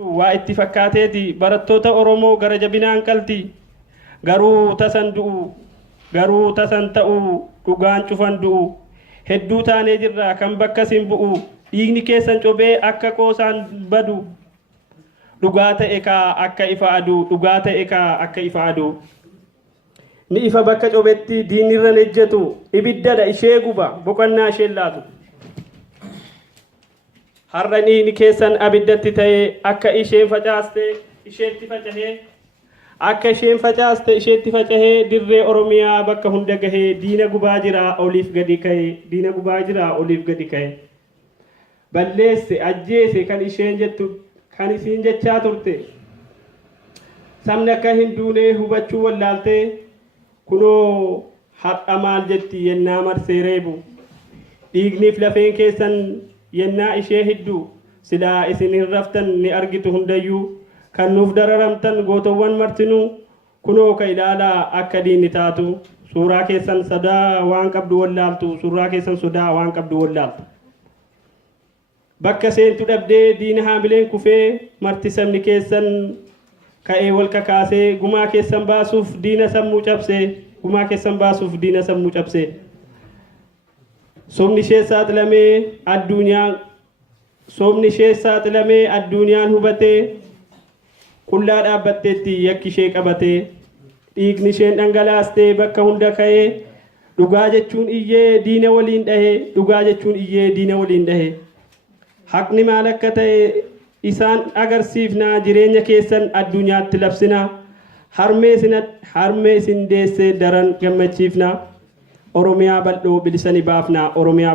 waa itti fakkaateeti barattoota Oromoo gara jabinaan qalti garuu tasan ta'u dhugaan cufan du'u hedduu taanee jirra kan bakka sin bu'u dhiigni keessan cobee akka qoosaan badu dhugaa ta'e akka ifa aduu ni ifa bakka cobetti diinirra ejjetu ibiddadha ishee guba boqonnaa ishee laatu har'anii ni keessan abiddatti ta'e akka isheen facaaste isheetti facahee dirree Oromiyaa bakka hunda gahee diina gubaa jira oliif gadi ka'e balleesse ajjeese kan isiin jechaa turte sabni akka hin duune hubachuu wallaalte kunoo har'a maal jetti yennaa marsee reebu dhiigniif lafeen keessan yennaa ishee hidduu silaa isin hin raftan ni argitu hundayyuu kan nuuf dararamtan gootowwan martinuu kunoo ka ilaalaa akka diinni taatu suuraa keessan sodaa waan qabdu wallaaltu bakka seentu dhabdee diina haamileen kufee marti sabni keessan ka'ee wal kakaasee gumaa keessan baasuuf diina sammuu cabsee somni ishee saaxilamee addunyaan hubatee qullaa dhaabbatteetti yakki ishee qabatee dhiigni isheen dhangalaastee bakka hunda ka'ee dhugaa jechuun iyyee diina waliin dhahe haqni maal akka ta'e isaan agarsiifnaa jireenya keessan addunyaatti labsina harmee isin deessee daran gammachiifna Oromiyaa bal'oo bilisani baafna Oromiyaa